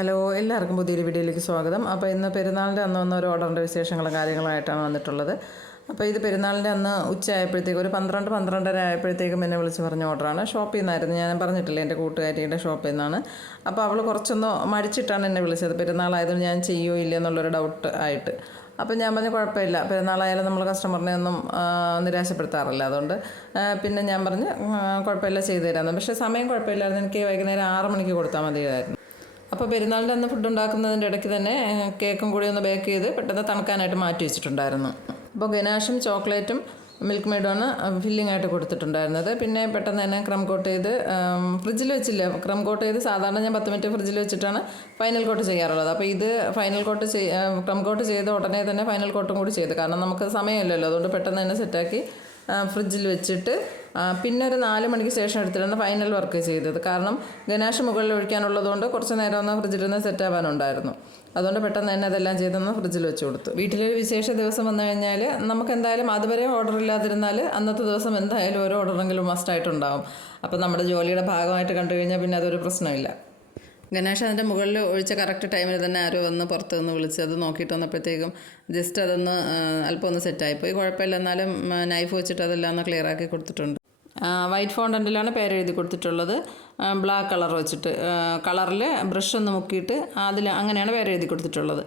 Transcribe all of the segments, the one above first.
Hello, എല്ലാവർക്കും പുതിയൊരു വീഡിയോയിലേക്ക് സ്വാഗതം. അപ്പോൾ ഇന്ന് പെരുന്നാളിൻ്റെ അന്ന് വന്ന ഒരു ഓർഡറിൻ്റെ വിശേഷങ്ങളും കാര്യങ്ങളായിട്ടാണ് വന്നിട്ടുള്ളത്. അപ്പോൾ ഇത് പെരുന്നാളിൻ്റെ അന്ന് ഉച്ചയായപ്പോഴത്തേക്ക് ഒരു 12-12:30 ആയപ്പോഴത്തേക്കും എന്നെ വിളിച്ച് പറഞ്ഞ ഓർഡറാണ്. ഷോപ്പിൽ നിന്നായിരുന്നു, ഞാൻ പറഞ്ഞിട്ടില്ല, എൻ്റെ കൂട്ടുകാരിയുടെ ഷോപ്പിൽ നിന്നാണ്. അപ്പോൾ അവൾ കുറച്ചൊന്ന് മടിച്ചിട്ടാണ് എന്നെ വിളിച്ചത്, പെരുന്നാളായതുകൊണ്ട് ഞാൻ ചെയ്യുമോ ഇല്ല എന്നുള്ളൊരു ഡൗട്ട് ആയിട്ട്. അപ്പോൾ ഞാൻ പറഞ്ഞു കുഴപ്പമില്ല, പെരുന്നാളായാലും നമ്മൾ കസ്റ്റമറിനെ ഒന്നും നിരാശപ്പെടുത്താറില്ല, അതുകൊണ്ട് പിന്നെ ഞാൻ പറഞ്ഞ് കുഴപ്പമില്ല ചെയ്തു തരാമെന്ന്. പക്ഷേ സമയം കുഴപ്പമില്ലായിരുന്നു, എനിക്ക് വൈകുന്നേരം 6 മണിക്ക് കൊടുത്താൽ മതിയായിരുന്നു. അപ്പോൾ പെരുന്നാളിൻ്റെ അന്ന് ഫുഡ് ഉണ്ടാക്കുന്നതിൻ്റെ ഇടയ്ക്ക് തന്നെ കേക്കും കൂടി ഒന്ന് ബേക്ക് ചെയ്ത് പെട്ടെന്ന് തണുക്കാനായിട്ട് മാറ്റി വെച്ചിട്ടുണ്ടായിരുന്നു. അപ്പോൾ ഗനാഷും ചോക്ലേറ്റും മിൽക്ക് മെയ്ഡുമാണ് ഫില്ലിംഗ് ആയിട്ട് കൊടുത്തിട്ടുണ്ടായിരുന്നത്. പിന്നെ പെട്ടെന്ന് തന്നെ ക്രം കോട്ട് ചെയ്ത് ഫ്രിഡ്ജിൽ വെച്ചില്ല, ക്രം കോട്ട് ചെയ്ത് സാധാരണ ഞാൻ 10 മിനിറ്റ് ഫ്രിഡ്ജിൽ വെച്ചിട്ടാണ് ഫൈനൽ കോട്ട് ചെയ്യാറുള്ളത്. അപ്പോൾ ഇത് ഫൈനൽ കോട്ട് ക്രം കോട്ട് ചെയ്ത് ഉടനെ തന്നെ ഫൈനൽ കോട്ടും കൂടി ചെയ്ത്, കാരണം നമുക്ക് സമയമില്ലല്ലോ, അതുകൊണ്ട് പെട്ടെന്ന് തന്നെ സെറ്റാക്കി ഫ്രിഡ്ജിൽ വെച്ചിട്ട് പിന്നെ ഒരു 4 മണിക്ക് ശേഷം എടുത്തിട്ടാണ് ഫൈനൽ വർക്ക് ചെയ്തത്. കാരണം ഗനാഷ് മുകളിൽ ഒഴിക്കാനുള്ളതുകൊണ്ട് കുറച്ച് നേരം ഒന്ന് ഫ്രിഡ്ജിലിരുന്ന് സെറ്റ് ആവാനുണ്ടായിരുന്നു, അതുകൊണ്ട് പെട്ടെന്ന് തന്നെ അതെല്ലാം ചെയ്തൊന്ന് ഫ്രിഡ്ജിൽ വെച്ച് കൊടുത്തു. വീട്ടിലൊരു വിശേഷ ദിവസം വന്നു കഴിഞ്ഞാൽ നമുക്ക് എന്തായാലും അതുവരെ ഓർഡർ ഇല്ലാതിരുന്നാൽ അന്നത്തെ ദിവസം എന്തായാലും ഓരോ ഓർഡറെങ്കിലും മസ്റ്റായിട്ടുണ്ടാകും. അപ്പോൾ നമ്മുടെ ജോലിയുടെ ഭാഗമായിട്ട് കണ്ടു കഴിഞ്ഞാൽ പിന്നെ അതൊരു പ്രശ്നമില്ല. ഗണേഷ് അതിൻ്റെ മുകളിൽ ഒഴിച്ച കറക്റ്റ് ടൈമിൽ തന്നെ ആരോ വന്ന് പുറത്ത് നിന്ന് വിളിച്ച് അത് നോക്കിയിട്ട് വന്നപ്പോഴത്തേക്കും ജസ്റ്റ് അതൊന്ന് അല്പം ഒന്ന് സെറ്റായിപ്പോയി. കുഴപ്പമില്ല, എന്നാലും നൈഫ് വെച്ചിട്ട് അതെല്ലാം ഒന്ന് ക്ലിയർ ആക്കി കൊടുത്തിട്ടുണ്ട്. വൈറ്റ് ഫോണ്ടൻറ്റിലാണ് പേരെഴുതി കൊടുത്തിട്ടുള്ളത്, ബ്ലാക്ക് കളർ വെച്ചിട്ട് കളറിൽ ബ്രഷ് ഒന്ന് മുക്കിയിട്ട് അതിൽ അങ്ങനെയാണ് പേരെഴുതി കൊടുത്തിട്ടുള്ളത്.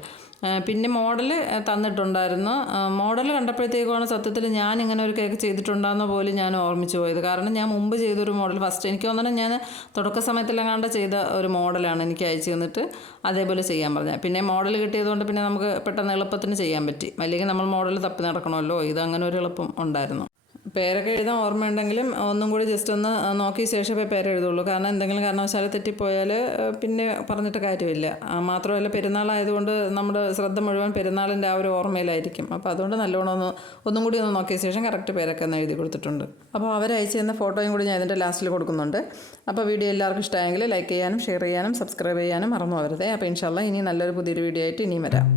പിന്നെ മോഡൽ തന്നിട്ടുണ്ടായിരുന്നു. മോഡൽ കണ്ടപ്പോഴത്തേക്കുമാണ് സത്യത്തിൽ ഞാൻ ഇങ്ങനെ ഒരു കേക്ക് ചെയ്തിട്ടുണ്ടാകുന്ന പോലും ഞാൻ ഓർമ്മിച്ച് പോയത്. കാരണം ഞാൻ മുമ്പ് ചെയ്തൊരു മോഡൽ ഫസ്റ്റ് എനിക്ക് തോന്നണം ഞാൻ തുടക്ക സമയത്തിലെങ്ങാണ്ട് ചെയ്ത ഒരു മോഡലാണ് എനിക്ക് അയച്ചു തന്നിട്ട് അതേപോലെ ചെയ്യാൻ പറഞ്ഞത്. പിന്നെ മോഡൽ കിട്ടിയതുകൊണ്ട് പിന്നെ നമുക്ക് പെട്ടെന്ന് എളുപ്പത്തിന് ചെയ്യാൻ പറ്റി, അല്ലെങ്കിൽ നമ്മൾ മോഡൽ തപ്പി നടക്കണമല്ലോ, ഇത് അങ്ങനെ ഒരു എളുപ്പം ഉണ്ടായിരുന്നു. പേരൊക്കെ എഴുതാൻ ഓർമ്മയുണ്ടെങ്കിലും ഒന്നും കൂടി ജസ്റ്റ് ഒന്ന് നോക്കിയ ശേഷമേ പേരെഴുതുള്ളൂ, കാരണം എന്തെങ്കിലും കാരണവശാൽ തെറ്റിപ്പോയാൽ പിന്നെ പറഞ്ഞിട്ട് കാര്യമില്ല. മാത്രമല്ല പെരുന്നാളായതുകൊണ്ട് നമ്മുടെ ശ്രദ്ധ മുഴുവൻ പെരുന്നാളിൻ്റെ ആ ഒരു ഓർമ്മയിലായിരിക്കും. അപ്പോൾ അതുകൊണ്ട് നല്ലോണം ഒന്നും കൂടി ഒന്ന് നോക്കിയ ശേഷം കറക്റ്റ് പേരൊക്കെ ഒന്ന് എഴുതി കൊടുത്തിട്ടുണ്ട്. അപ്പോൾ അവരയച്ചു തന്ന ഫോട്ടോയും കൂടി ഞാൻ ഇതിൻ്റെ ലാസ്റ്റിൽ കൊടുക്കുന്നുണ്ട്. അപ്പോൾ വീഡിയോ എല്ലാവർക്കും ഇഷ്ടമായെങ്കിൽ ലൈക്ക് ചെയ്യാനും ഷെയർ ചെയ്യാനും സബ്സ്ക്രൈബ് ചെയ്യാനും മറന്നു പോകരുതേ. അപ്പോൾ ഇൻഷാല്ലാ ഇനി നല്ലൊരു പുതിയൊരു വീഡിയോ ആയിട്ട് ഇനിയും വരാം.